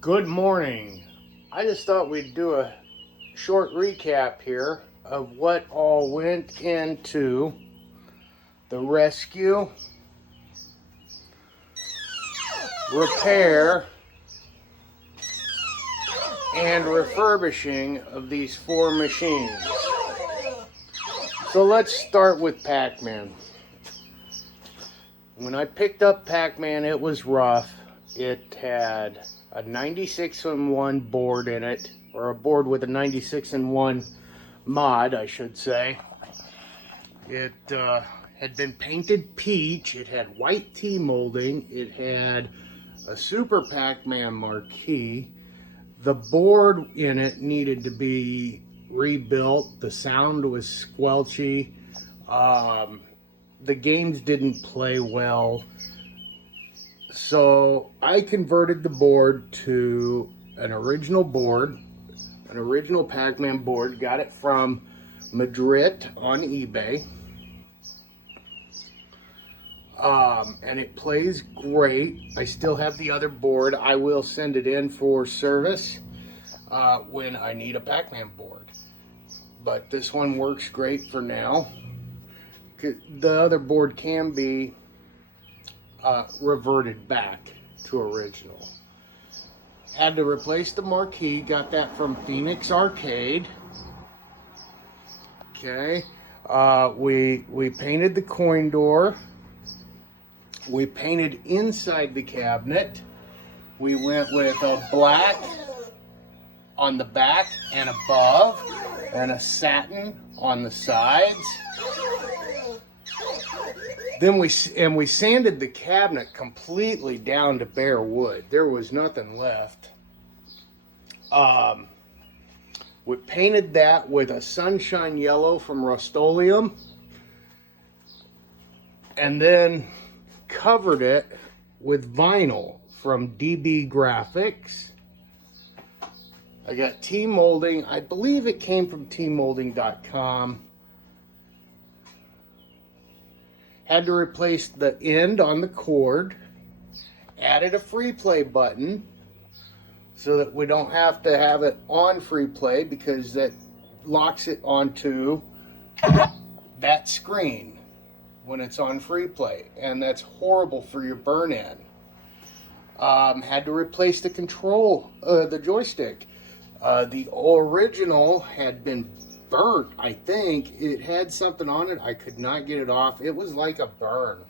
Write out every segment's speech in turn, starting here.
Good morning. I just thought we'd do a short recap here of what all went into the rescue, repair, and refurbishing of these 4 machines. So let's start with Pac-Man. When I picked up Pac-Man, it was rough. It had a 96-in-1 board in it, or a board with a 96-in-1 mod, I should say. It had been painted peach. It had white T-molding. It had a Super Pac-Man marquee. The board in it needed to be rebuilt. The sound was squelchy. The games didn't play well. So I converted the board to an original Pac-Man board. Got it from Madrid on eBay. And it plays great. I still have the other board. I will send it in for service when I need a Pac-Man board. But this one works great for now. The other board can be reverted back to original. Had to replace the marquee. Got that from Phoenix Arcade. Okay. We painted the coin door. We painted inside the cabinet. We went with a black on the back and above, and a satin on the sides. Then we sanded the cabinet completely down to bare wood. There was nothing left. We painted that with a sunshine yellow from Rust-Oleum, and then covered it with vinyl from DB Graphics. I got T-molding. I believe it came from tmolding.com. Had to replace the end on the cord. Added a free play button so that we don't have to have it on free play, because that locks it onto that screen when it's on free play, and that's horrible for your burn-in. Had to replace the the joystick. The original had been burnt, I think. It had something on it. I could not get it off. It was like a burn.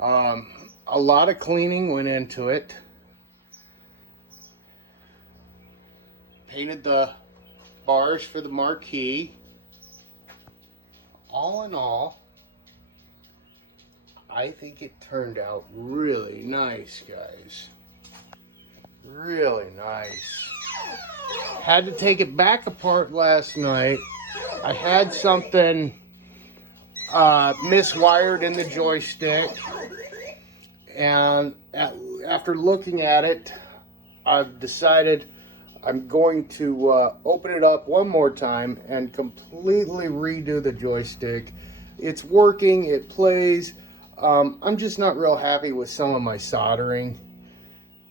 A lot of cleaning went into it. Painted the bars for the marquee. All in all, I think it turned out really nice, guys. Really nice. Had to take it back apart last night. I had something miswired in the joystick, and after looking at it, I've decided I'm going to open it up one more time and completely redo the joystick. It's working, it plays. I'm just not real happy with some of my soldering.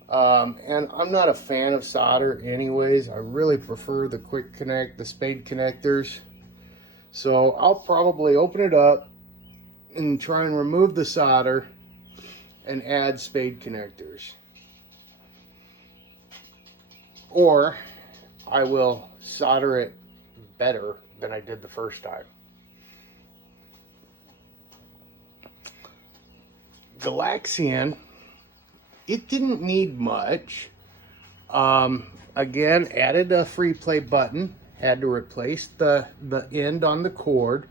And I'm not a fan of solder anyways. I really prefer the quick connect, the spade connectors. So I'll probably open it up and try and remove the solder and add spade connectors. Or I will solder it better than I did the first time. Galaxian, it didn't need much. Again, added a free play button. Had to replace the end on the cord.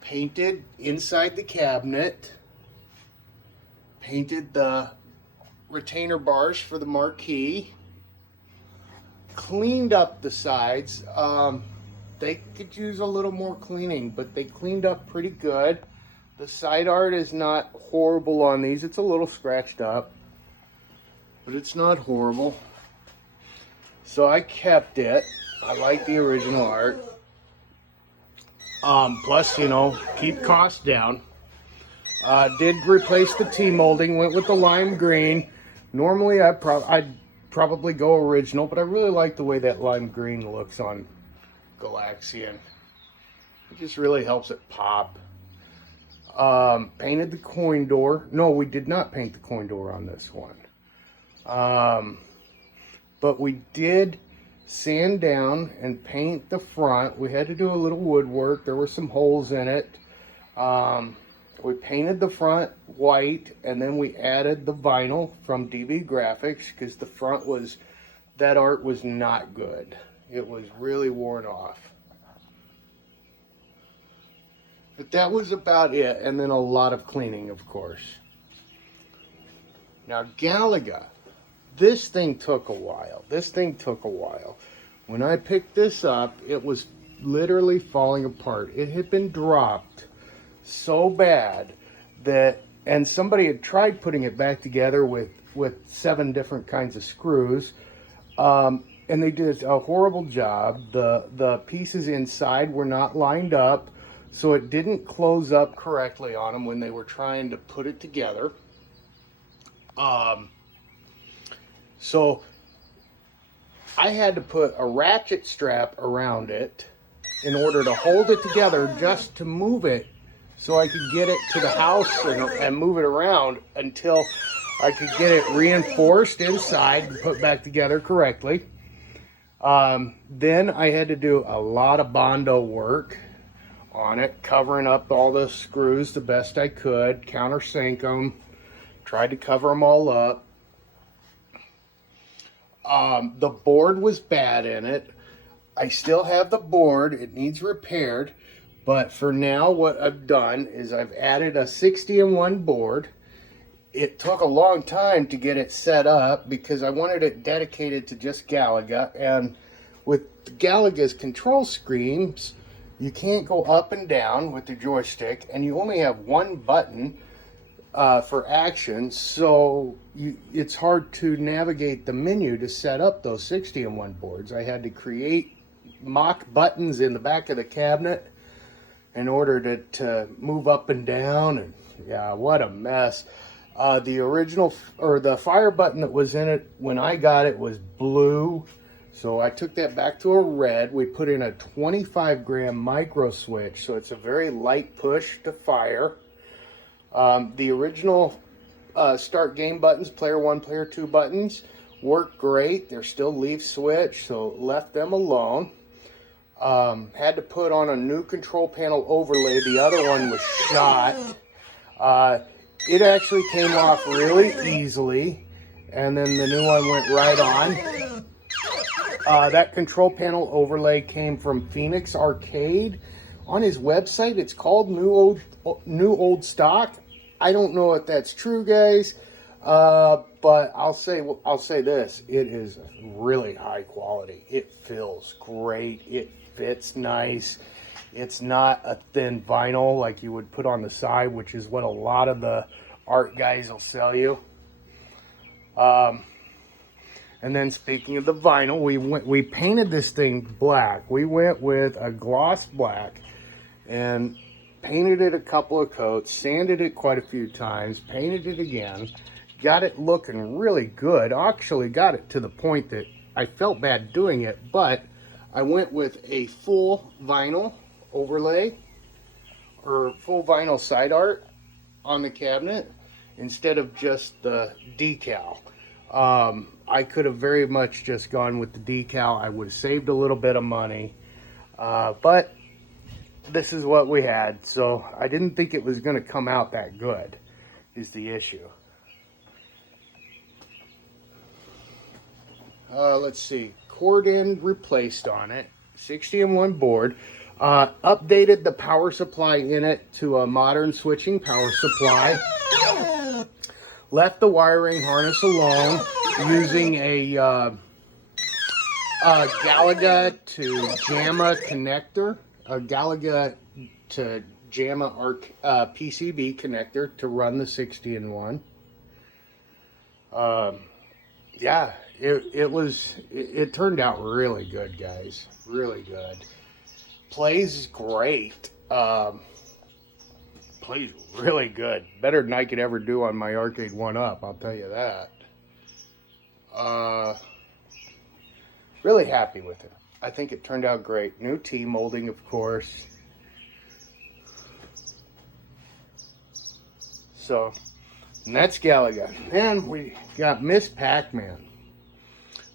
Painted inside the cabinet. Painted the retainer bars for the marquee. Cleaned up the sides. They could use a little more cleaning, but they cleaned up pretty good. The side art is not horrible on these. It's a little scratched up, but it's not horrible. So I kept it. I like the original art. Plus, you know, keep costs down. Did replace the T-molding, went with the lime green. Normally I'd probably go original, but I really like the way that lime green looks on Galaxian. It just really helps it pop. Painted the coin door. No, we did not paint the coin door on this one. But we did sand down and paint the front. We had to do a little woodwork. There were some holes in it. We painted the front white, and then we added the vinyl from DB Graphics because the front was, that art was not good. It was really worn off. But that was about it, and then a lot of cleaning, of course. Now, Galaga. This thing took a while. When I picked this up, it was literally falling apart. It had been dropped so bad that, and somebody had tried putting it back together with 7 different kinds of screws, and they did a horrible job. The pieces inside were not lined up, so it didn't close up correctly on them when they were trying to put it together. So I had to put a ratchet strap around it in order to hold it together, just to move it so I could get it to the house and move it around until I could get it reinforced inside and put back together correctly. Then I had to do a lot of Bondo work on it, covering up all the screws the best I could, countersink them, tried to cover them all up. The board was bad in it. I still have the board. It needs repaired. But for now, what I've done is I've added a 60-in-1 board. It took a long time to get it set up because I wanted it dedicated to just Galaga. And with Galaga's control screens, you can't go up and down with the joystick. And you only have one button for action, so it's hard to navigate the menu to set up those 60-in-1 boards. I had to create mock buttons in the back of the cabinet in order to move up and down, and yeah, what a mess. The original, or the fire button that was in it when I got it was blue, so I took that back to a red. We put in a 25-gram micro switch, so it's a very light push to fire. The original start game buttons, player 1, player 2 buttons, work great. They're still leaf switch, so left them alone. Had to put on a new control panel overlay. The other one was shot. It actually came off really easily, and then the new one went right on. That control panel overlay came from Phoenix Arcade. On his website, it's called New Old Stock. I don't know if that's true, guys, but I'll say this: it is really high quality. It feels great. It fits nice. It's not a thin vinyl like you would put on the side, which is what a lot of the art guys will sell you. And then speaking of the vinyl, we painted this thing black. We went with a gloss black and painted it a couple of coats, sanded it quite a few times, painted it again, got it looking really good. Actually got it to the point that I felt bad doing it, but I went with a full vinyl overlay or full vinyl side art on the cabinet instead of just the decal. I could have very much just gone with the decal. I would have saved a little bit of money, but this is what we had, so I didn't think it was going to come out that good, is the issue. Let's see, cord end replaced on it, 60-in-1 board, updated the power supply in it to a modern switching power supply, left the wiring harness alone using a Galaga to JAMA connector, a Galaga to JAMA PCB connector to run the 60-in-1. Yeah, it turned out really good, guys. Really good. Plays great. Plays really good. Better than I could ever do on my Arcade 1-Up, I'll tell you that. Really happy with it. I think it turned out great. New T-molding, of course. So, and that's Galaga. And we got Miss Pac-Man.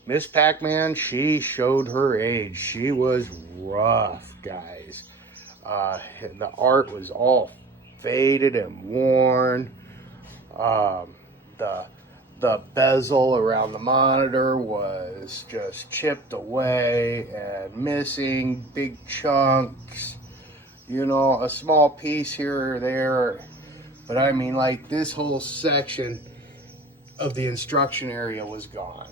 Miss Pac-Man, she showed her age. She was rough, guys. The art was all faded and worn. The bezel around the monitor was just chipped away and missing big chunks. You know, a small piece here or there. But I mean, like, this whole section of the instruction area was gone.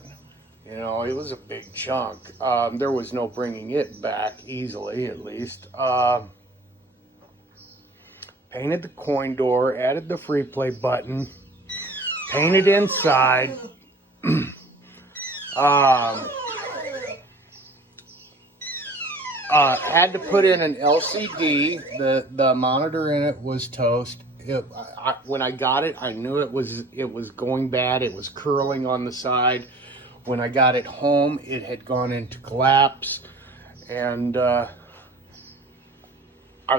You know, it was a big chunk. There was no bringing it back easily, at least. Painted the coin door, added the free play button, painted inside. Had to put in an LCD. The monitor in it was toast. When I got it, I knew it was going bad. It was curling on the side. When I got it home, it had gone into collapse, and I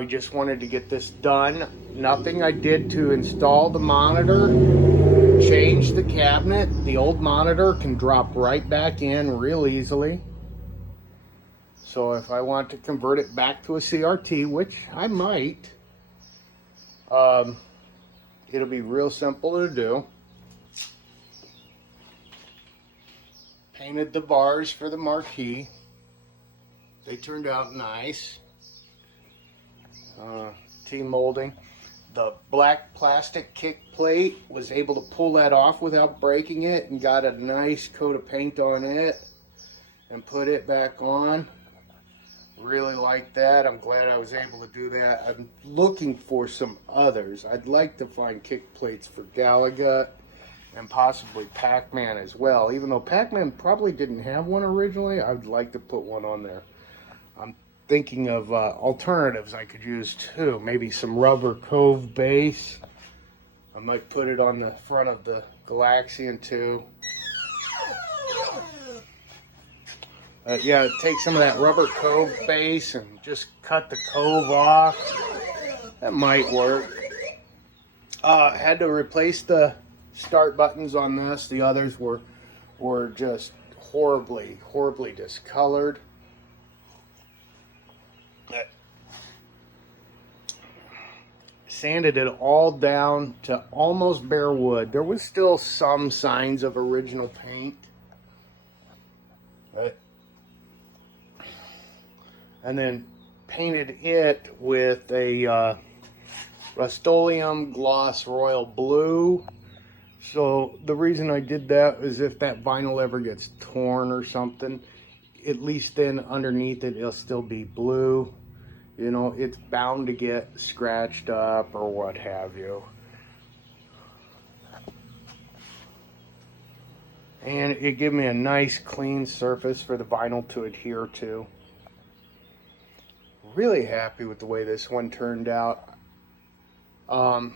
just wanted to get this done. Nothing I did to install the monitor, change the cabinet. The old monitor can drop right back in real easily. So if I want to convert it back to a CRT, which I might, it'll be real simple to do. Painted the bars for the marquee. They turned out nice. T-molding. The black plastic kick plate, was able to pull that off without breaking it, and got a nice coat of paint on it and put it back on. Really like that. I'm glad I was able to do that. I'm looking for some others. I'd like to find kick plates for Galaga and possibly Pac-Man as well. Even though Pac-Man probably didn't have one originally, I'd like to put one on there. I'm thinking of alternatives I could use too. Maybe some rubber Cove base. I might put it on the front of the Galaxian too. Yeah, take some of that rubber Cove base and just cut the Cove off. That might work. Had to replace the start buttons on this. The others were just horribly discolored. Sanded it all down to almost bare wood. There was still some signs of original paint. And then painted it with a Rust-Oleum Gloss Royal Blue. So the reason I did that is if that vinyl ever gets torn or something, at least then underneath it, it'll still be blue. You know, it's bound to get scratched up or what have you. And it gave me a nice clean surface for the vinyl to adhere to. Really happy with the way this one turned out. I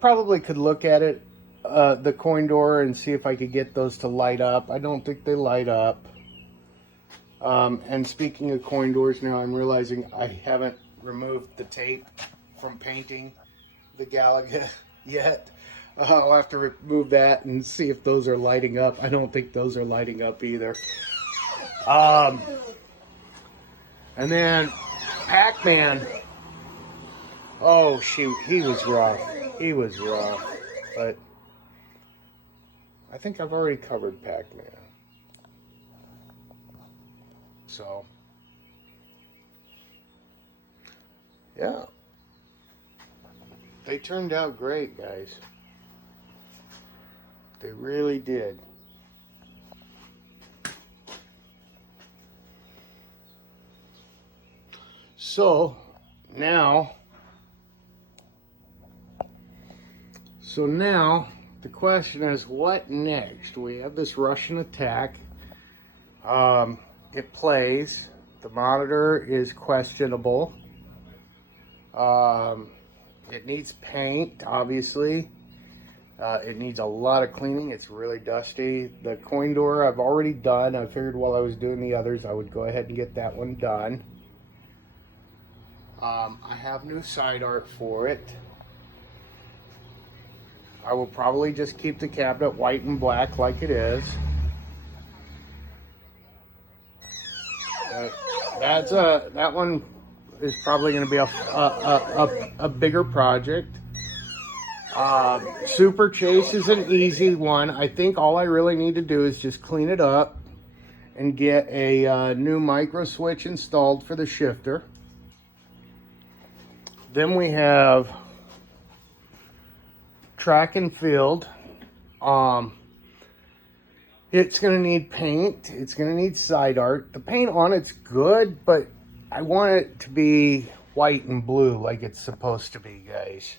probably could look at it, the coin door, and see if I could get those to light up. I don't think they light up. And speaking of coin doors, now I'm realizing I haven't removed the tape from painting the Galaga yet. I'll have to remove that and see if those are lighting up. I don't think those are lighting up either. And then Pac-Man. Oh shoot, he was rough. He was rough. But I think I've already covered Pac-Man. So, yeah. They turned out great, guys. They really did. So now the question is, what next? We have this Russian attack. It plays. The monitor is questionable. It needs paint, obviously. It needs a lot of cleaning. It's really dusty. The coin door I've already done. I figured while I was doing the others, I would go ahead and get that one done. I have new side art for it. I will probably just keep the cabinet white and black like it is. That one is probably going to be a bigger project. Super Chase is an easy one. I think all I really need to do is just clean it up and get a new micro switch installed for the shifter. Then we have track and field. It's going to need paint. It's going to need side art. The paint on it's good, but I want it to be white and blue like it's supposed to be, guys.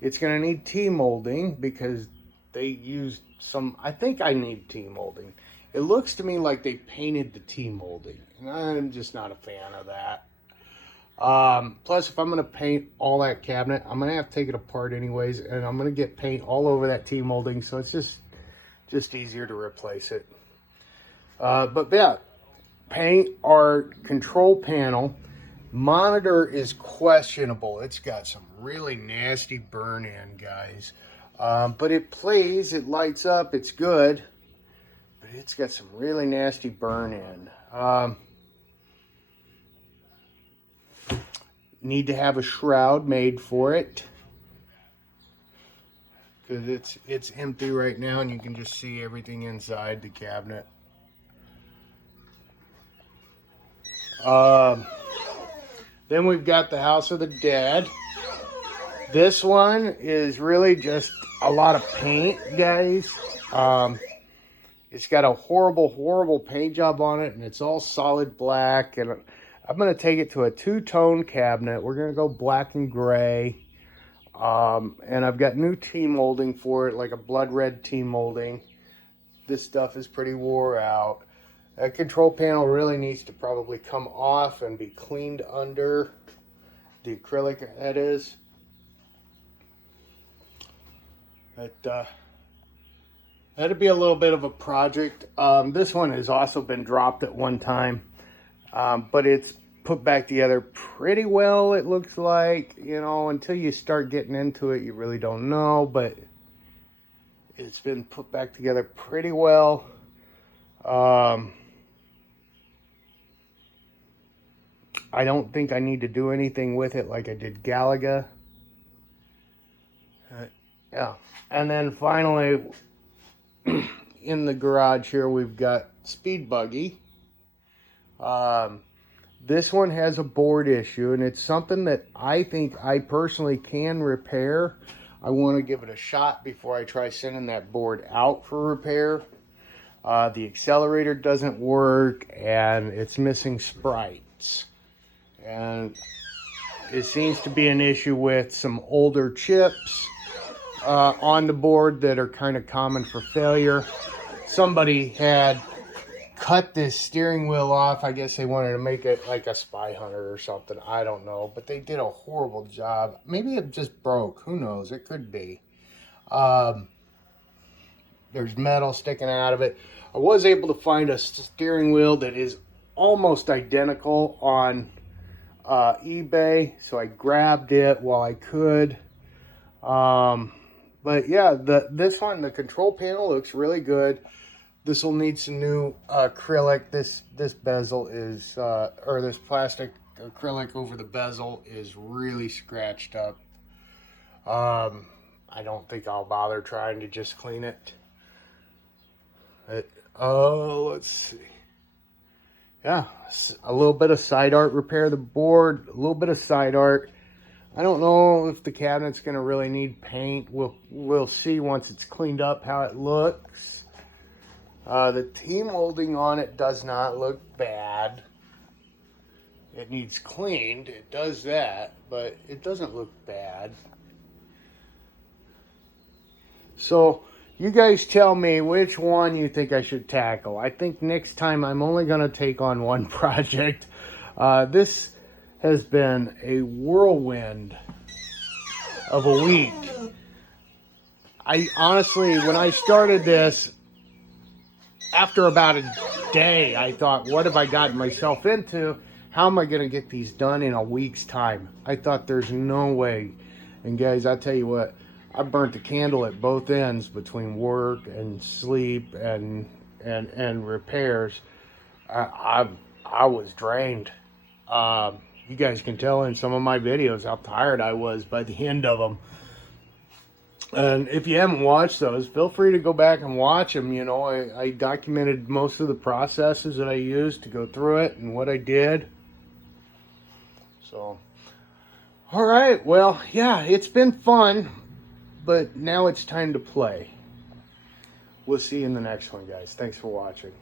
It's going to need T-molding because they used some... I think I need T-molding. It looks to me like they painted the T-molding, and I'm just not a fan of that. Plus, if I'm going to paint all that cabinet, I'm going to have to take it apart anyways, and I'm going to get paint all over that T-molding, so it's just easier to replace it. But yeah, paint art, control panel. Monitor is questionable. It's got some really nasty burn in, guys. But it plays, it lights up, it's good. But it's got some really nasty burn in. Need to have a shroud made for it. Because it's empty right now and you can just see everything inside the cabinet. Then we've got the House of the Dead. This one is really just a lot of paint, guys. It's got a horrible paint job on it, and it's all solid black. And I'm going to take it to a two-tone cabinet. We're going to go black and gray. And I've got new T-molding for it, like a blood red T-molding. This stuff is pretty wore out. That control panel really needs to probably come off and be cleaned under. The acrylic, that is. That'd be a little bit of a project. This one has also been dropped at one time. But it's put back together pretty well, it looks like. You know, until you start getting into it, you really don't know. But it's been put back together pretty well. I don't think I need to do anything with it like I did Galaga. Yeah. And then finally, in the garage here, we've got Speed Buggy. This one has a board issue, and it's something that I think I personally can repair. I want to give it a shot before I try sending that board out for repair. The accelerator doesn't work, and it's missing sprites. And it seems to be an issue with some older chips on the board that are kind of common for failure. Somebody had cut this steering wheel off. I guess they wanted to make it like a Spy Hunter or something. I don't know. But they did a horrible job. Maybe it just broke. Who knows? It could be. There's metal sticking out of it. I was able to find a steering wheel that is almost identical on eBay. So I grabbed it while I could. But yeah, this one, the control panel looks really good. This will need some new acrylic. This bezel is, or this plastic acrylic over the bezel is really scratched up. I don't think I'll bother trying to just clean it. Let's see. Yeah, a little bit of side art, repair the board, a little bit of side art. I don't know if the cabinet's going to really need paint. We'll see once it's cleaned up how it looks. The T-molding on it does not look bad. It needs cleaned. It does that, but it doesn't look bad. So you guys tell me which one you think I should tackle. I think next time I'm only going to take on one project. This has been a whirlwind of a week. I honestly, when I started this, after about a day, I thought, what have I gotten myself into? How am I going to get these done in a week's time? I thought there's no way. And guys, I tell you what, I burnt the candle at both ends between work and sleep and repairs. I was drained. You guys can tell in some of my videos how tired I was by the end of them. And if you haven't watched those, feel free to go back and watch them. You know, I documented most of the processes that I used to go through it and what I did. So, all right. Well, yeah, it's been fun, but now it's time to play. We'll see you in the next one, guys. Thanks for watching.